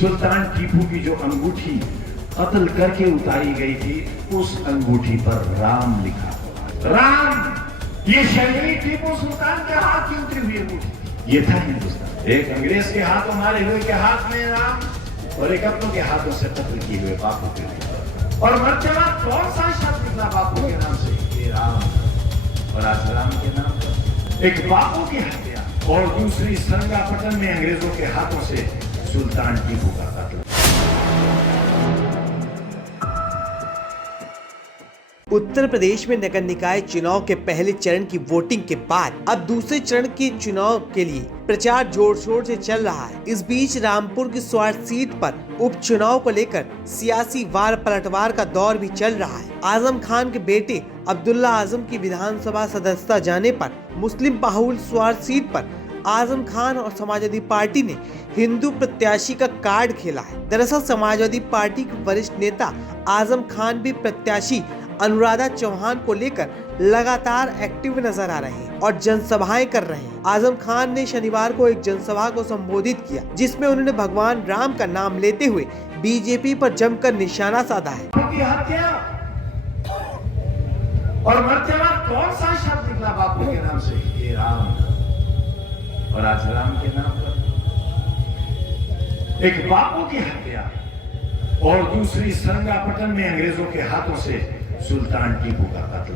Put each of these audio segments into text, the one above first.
सुल्तान टीपू की जो अंगूठी कत्ल करके उतारी गई थी, उस अंगूठी पर राम लिखा हुआ। राम, ये शहीद टीपू सुल्तान के हाथ की उतरी हुई अंगूठी। ये था हिंदुस्तान। एक अंग्रेज के हाथों मारे हुए के हाथ में राम, और एक अपनों के हाथों से कत्ल किए हुए बापू के नाम। और मरते वक्त कौन सा शब्द निकला बापू के नाम से? ये राम। और आज राम के नाम पर एक बापू की हत्या और दूसरी संगापटन में अंग्रेजों के हाथों से सुल्तान टीपू का कत्ल। उत्तर प्रदेश में नगर निकाय चुनाव के पहले चरण की वोटिंग के बाद अब दूसरे चरण के चुनाव के लिए प्रचार जोर शोर से चल रहा है। इस बीच रामपुर की स्वार सीट पर उपचुनाव को लेकर सियासी वार पलटवार का दौर भी चल रहा है। आजम खान के बेटे अब्दुल्ला आजम की विधानसभा सदस्यता जाने पर मुस्लिम बाहुल स्वार सीट पर आजम खान और समाजवादी पार्टी ने हिंदू प्रत्याशी का कार्ड खेला है। दरअसल समाजवादी पार्टी के वरिष्ठ नेता आजम खान भी प्रत्याशी अनुराधा चौहान को लेकर लगातार एक्टिव नजर आ रहे हैं और जनसभाएं कर रहे हैं। आजम खान ने शनिवार को एक जनसभा को संबोधित किया, जिसमें उन्होंने भगवान राम का नाम लेते हुए बीजेपी पर जमकर निशाना साधा है। और मरते वक्त कौन सा शब्द निकला बापू के नाम से? ये राम। और आज राम के नाम पर एक बापू की हत्या और दूसरी संगापटन में अंग्रेजों के हाथों से सुल्तान टीपू का कत्ल।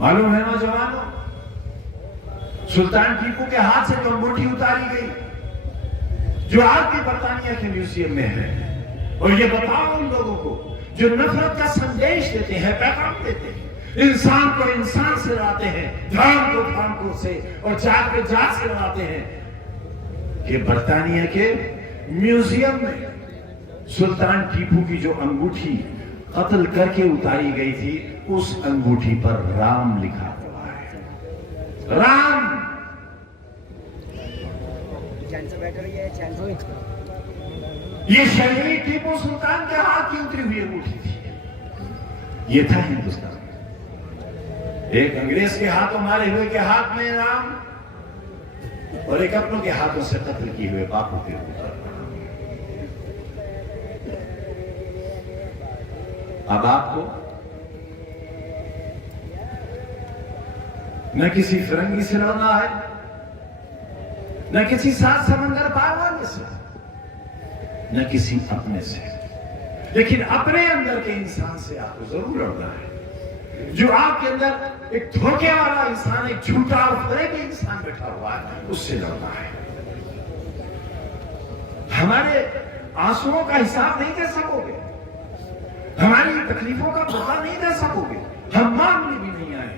मालूम है नौजवानों, सुल्तान टीपू के हाथ से तो अंगूठी उतारी गई, जो आज भी बर्तानिया के म्यूजियम में है। और ये बताओ उन लोगों को जो नफरत का संदेश देते हैं, पैगाम देते हैं, इंसान को इंसान से लड़ाते हैं, धर्म को धर्म को से और जात को जात से लड़ाते हैं। ये बर्तानिया के म्यूजियम में सुल्तान टीपू की जो अंगूठी कत्ल करके उतारी गई थी, उस अंगूठी पर राम लिखा हुआ है। राम। ये शहीद टीपू सुल्तान के हाथ की उतरी हुई अंगूठी थी। ये था हिंदुस्तान। एक अंग्रेज के हाथों मारे हुए के हाथ में राम, और एक अपनों के हाथों से कत्ल किए हुए बापू के ऊपर। अब आपको न किसी फिरंगी से लड़ना है, न किसी सात समंदर पार वाले से, न किसी अपने से, लेकिन अपने अंदर के इंसान से आपको जरूर लड़ना है। जो आपके अंदर एक धोखे वाला इंसान, एक झूठा और फरेबी इंसान बैठा हुआ है, उससे लड़ना है। हमारे आंसुओं का हिसाब नहीं दे सकोगे, हमारी तकलीफों का बदला नहीं दे सकोगे, हम मांगने भी नहीं आए,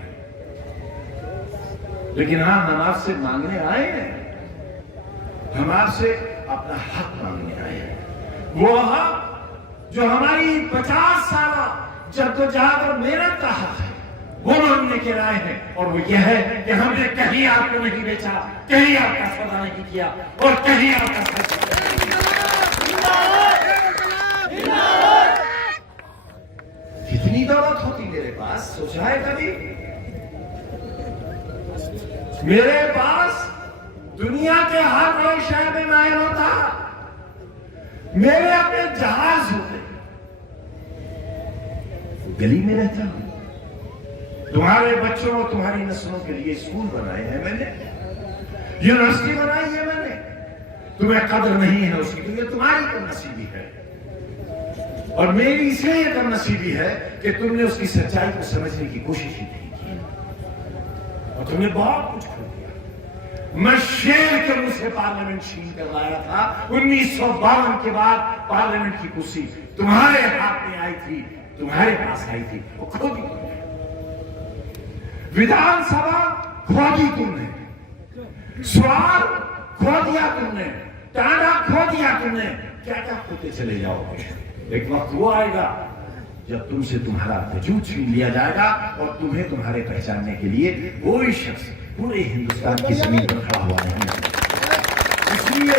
लेकिन हाँ, हम आपसे मांगने आए हैं। हम आपसे अपना हक मांगने आए हैं। वो हक जो हमारी 50 साल जद्दोजहद और मेहनत का हक है, वो मांगने के आए हैं। और वो यह है कि हमने कहीं आपको नहीं बेचा, कहीं आपका सौदा नहीं किया और कहीं आपका कितनी दौलत होती मेरे पास, सोचा है कभी? मेरे पास दुनिया के हर बड़े शहर में माहिर होता, मेरे अपने जहाज होते, गली में रहता हूं। तुम्हारे बच्चों और तुम्हारी नस्लों के लिए स्कूल बनाए हैं मैंने, यूनिवर्सिटी बनाई है मैंने। तुम्हें कदर नहीं है उसकी, क्योंकि तुम्हारी कमनसीबी है और मेरी इसलिए कमनसीबी है कि तुमने उसकी सच्चाई को समझने की कोशिश ही नहीं की और तुमने बहुत कुछ खो दिया। मैं शेर के मुंह से पार्लियामेंट छीन कर लाया था। 1952 के बाद पार्लियामेंट की कुर्सी तुम्हारे हाथ में आई थी, तुम्हारे पास आई थी, वो खो दी तुमने। विधानसभा खो दी तुमने, स्वार खो दिया तुमने, टांडा खो दिया तुमने, क्या क्या खोते चले जाओगे। एक वक्त वो आएगा जब तुमसे तुम्हारा वजूद छीन लिया जाएगा और तुम्हें तुम्हारे पहचानने के लिए कोई शख्स पूरे हिंदुस्तान की जमीन पर खड़ा हुआ नहीं है। इसलिए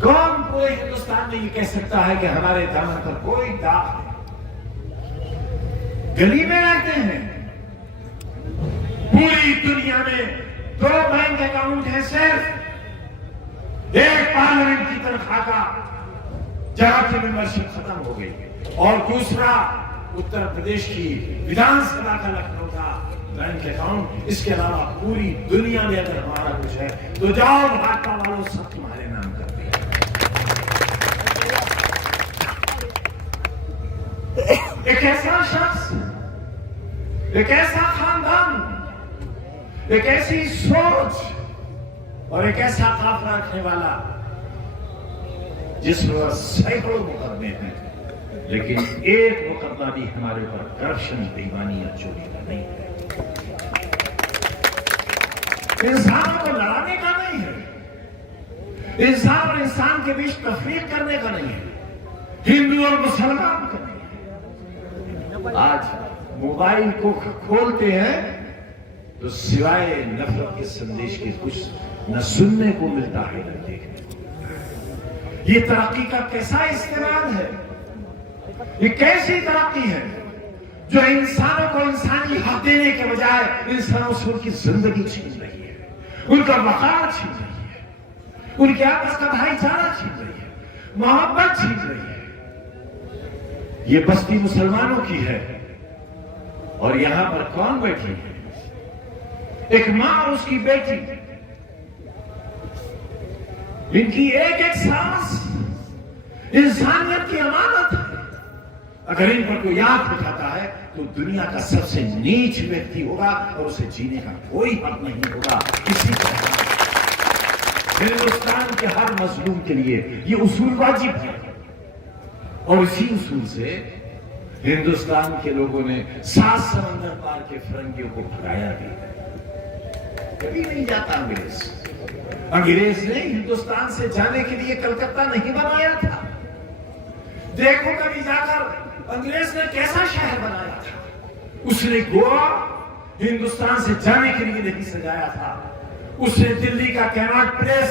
कौन पूरे हिंदुस्तान में ये कह सकता है कि हमारे दामन पर कोई दाग है? गली में रहते हैं, पूरी दुनिया में 2 बैंक अकाउंट है सिर्फ, एक पार्लियामेंट की तनख्वाह का जहां की मेंबरशिप खत्म हो गई और दूसरा उत्तर प्रदेश की विधानसभा का लखनऊ का बैंक अकाउंट। इसके अलावा पूरी दुनिया में अगर हमारा कुछ है तो जाओ भाजपा वालों, सब तुम्हारे नाम कर दिया। एक ऐसा शख्स, एक ऐसा खानदान, एक ऐसी सोच और एक ऐसा काफिला रखने वाला जिसमें सैकड़ों मुकदमे हैं, लेकिन एक मुकदमा भी हमारे ऊपर करप्शन, बेईमानी या चोरी का नहीं है। इंसान को लड़ाने का नहीं है, इंसान और इंसान के बीच तफरीक करने का नहीं है, हिंदू और मुसलमान का नहीं है। आज मोबाइल को खोलते हैं तो सिवाय नफरत के संदेश के कुछ न सुनने को मिलता है न देखने को। ये तरक्की का कैसा इस्तेमाल है, ये कैसी तरक्की है जो इंसानों को इंसानी हक देने के बजाय इंसानों से उनकी जिंदगी छीन रही है, उनका वकार छीन रही है, उनके आपस का भाईचारा छीन रही है, मोहब्बत छीन रही है। ये बस्ती मुसलमानों की है और यहां पर कौन बैठी है? एक मां और उसकी बेटी, इनकी एक एक सांस इंसानियत की अमानत है। अगर इन पर कोई आंख उठाता है तो दुनिया का सबसे नीच व्यक्ति होगा और उसे जीने का कोई हक नहीं होगा किसी तरह। हिंदुस्तान के हर मजलूम के लिए ये उसूल वाजिब है और इसी उसूल से हिंदुस्तान के लोगों ने 7 समंदर पार के फिरंगियों को भगाया भी। कभी नहीं जाता अंग्रेज। अंग्रेज ने हिंदुस्तान से जाने के लिए कलकत्ता नहीं बनाया था। देखो कभी जाकर अंग्रेज ने कैसा शहर बनाया था। उसने गोवा हिंदुस्तान से जाने के लिए नहीं सजाया था। उसने दिल्ली का कैनाट प्लेस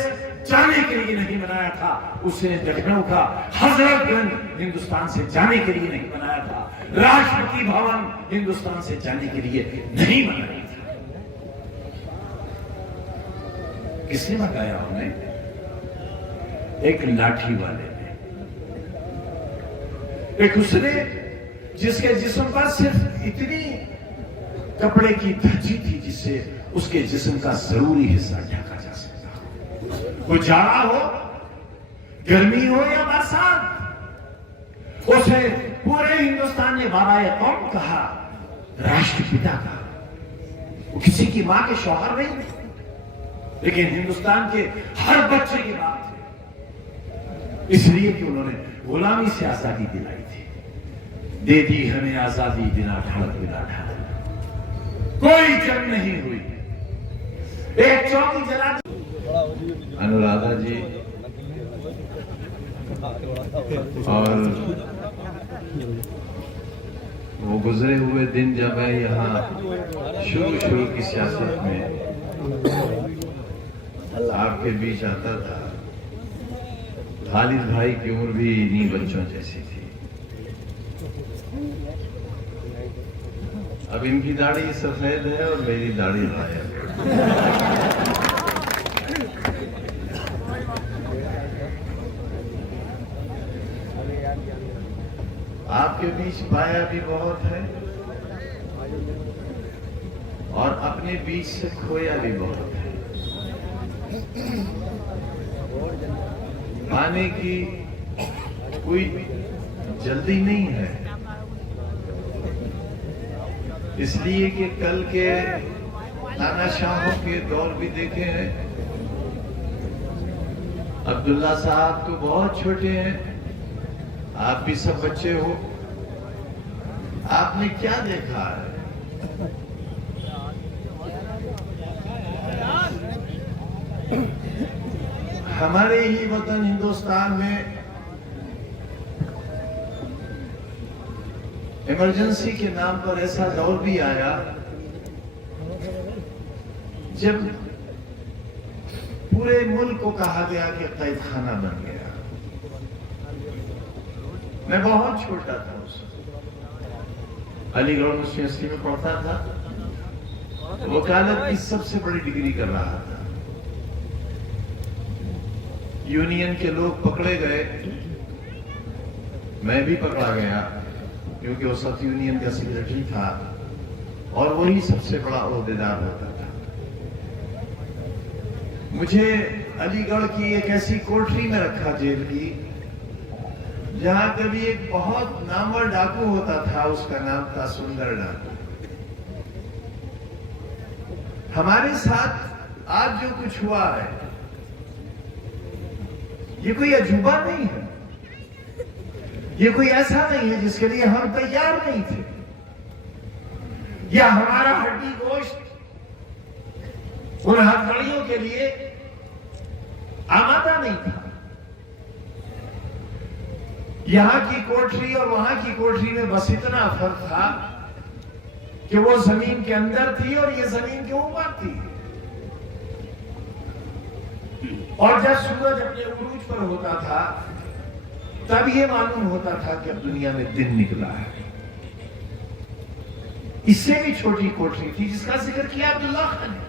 जाने के लिए नहीं बनाया था। उसने लखनऊ का हजरतगंज हिंदुस्तान से जाने के लिए नहीं बनाया था। राष्ट्रपति भवन हिंदुस्तान से जाने के लिए नहीं बनाया था। किसने बनाया उन्हें? एक लाठी वाले ने, एक उसने जिसके जिस्म पर सिर्फ इतनी कपड़े की धज्जी थी जिससे उसके जिस्म का जरूरी हिस्सा ढका जा सकता हो। वो जाड़ा हो, गर्मी हो या बरसात, उसे पूरे हिंदुस्तान ने बाबाए कौम कहा, राष्ट्रपिता कहा। वो किसी की मां के शौहर नहीं, लेकिन हिंदुस्तान के हर बच्चे की बात थी, इसलिए कि उन्होंने गुलामी से आजादी दिलाई थी। दे दी हमें आजादी बिना ढाल बिना ढाल, कोई जंग नहीं हुई, एक चौकी जला। अनुराधा जी और वो गुजरे हुए दिन जब मैं यहाँ शुरू की सियासत में आपके बीच आता था, खालिद भाई की उम्र भी इन्हीं बच्चों जैसी थी। अब इनकी दाढ़ी सफेद है और मेरी दाढ़ी लाल है। आपके बीच पाया भी बहुत है और अपने बीच से खोया भी बहुत है। पाने की कोई जल्दी नहीं है, इसलिए कि कल के तानाशाहों के दौर भी देखे हैं। अब्दुल्ला साहब तो बहुत छोटे हैं, आप भी सब बच्चे हो। आपने क्या देखा है? हमारे ही वतन हिंदुस्तान में इमरजेंसी के नाम पर ऐसा दौर भी आया जब पूरे मुल्क को कहा गया कि कैद खाना बन गया। मैं बहुत छोटा था, उस अलीगढ़ मुस्लिम यूनिवर्सिटी में पढ़ता था, वकालत की सबसे बड़ी डिग्री कर रहा था। यूनियन के लोग पकड़े गए, मैं भी पकड़ा गया क्योंकि वो सब यूनियन का सेक्रेटरी था और वही सबसे बड़ा ओहदेदार होता था। मुझे अलीगढ़ की एक ऐसी कोठरी में रखा जेल की जहां कभी एक बहुत नामवर डाकू होता था, उसका नाम था सुंदर डाकू। हमारे साथ आज जो कुछ हुआ है ये कोई अजूबा नहीं है, ये कोई ऐसा नहीं है जिसके लिए हम तैयार नहीं थे, या हमारा हड्डी गोश्त उन हथकड़ियों के लिए आमादा नहीं था। यहां की कोठरी और वहां की कोठरी में बस इतना फर्क था कि वो जमीन के अंदर थी और ये जमीन के ऊपर थी। और जब सूरज अपने उरूज पर होता था तब ये मालूम होता था कि अब दुनिया में दिन निकला है। इससे भी छोटी कोठरी थी जिसका जिक्र किया अब्दुल्ला खान ने,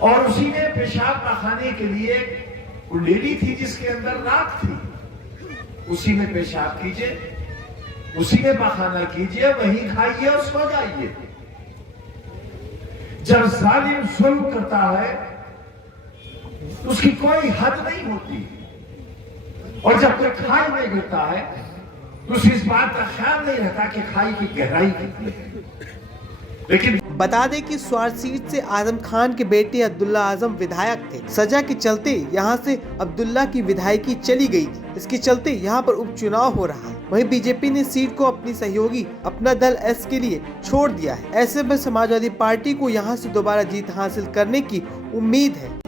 और उसी में पेशाब पाखाने के लिए कुंडेली थी जिसके अंदर राख थी। उसी में पेशाब कीजिए, उसी में पाखाना कीजिए, वही खाइए और सो जाइए। जब जालिम जुल्म करता है उसकी कोई हद नहीं होती, और जब कोई खाई में गिरता है तो उसे इस बात का ख्याल नहीं रहता कि खाई की गहराई कितनी है। लेकिन बता दें कि स्वार सीट से आजम खान के बेटे अब्दुल्ला आजम विधायक थे। सजा के चलते यहां से अब्दुल्ला की विधायकी चली गई थी। इसके चलते यहां पर उपचुनाव हो रहा है। वहीं बीजेपी ने सीट को अपनी सहयोगी अपना दल एस के लिए छोड़ दिया है। ऐसे में समाजवादी पार्टी को यहां से दोबारा जीत हासिल करने की उम्मीद है।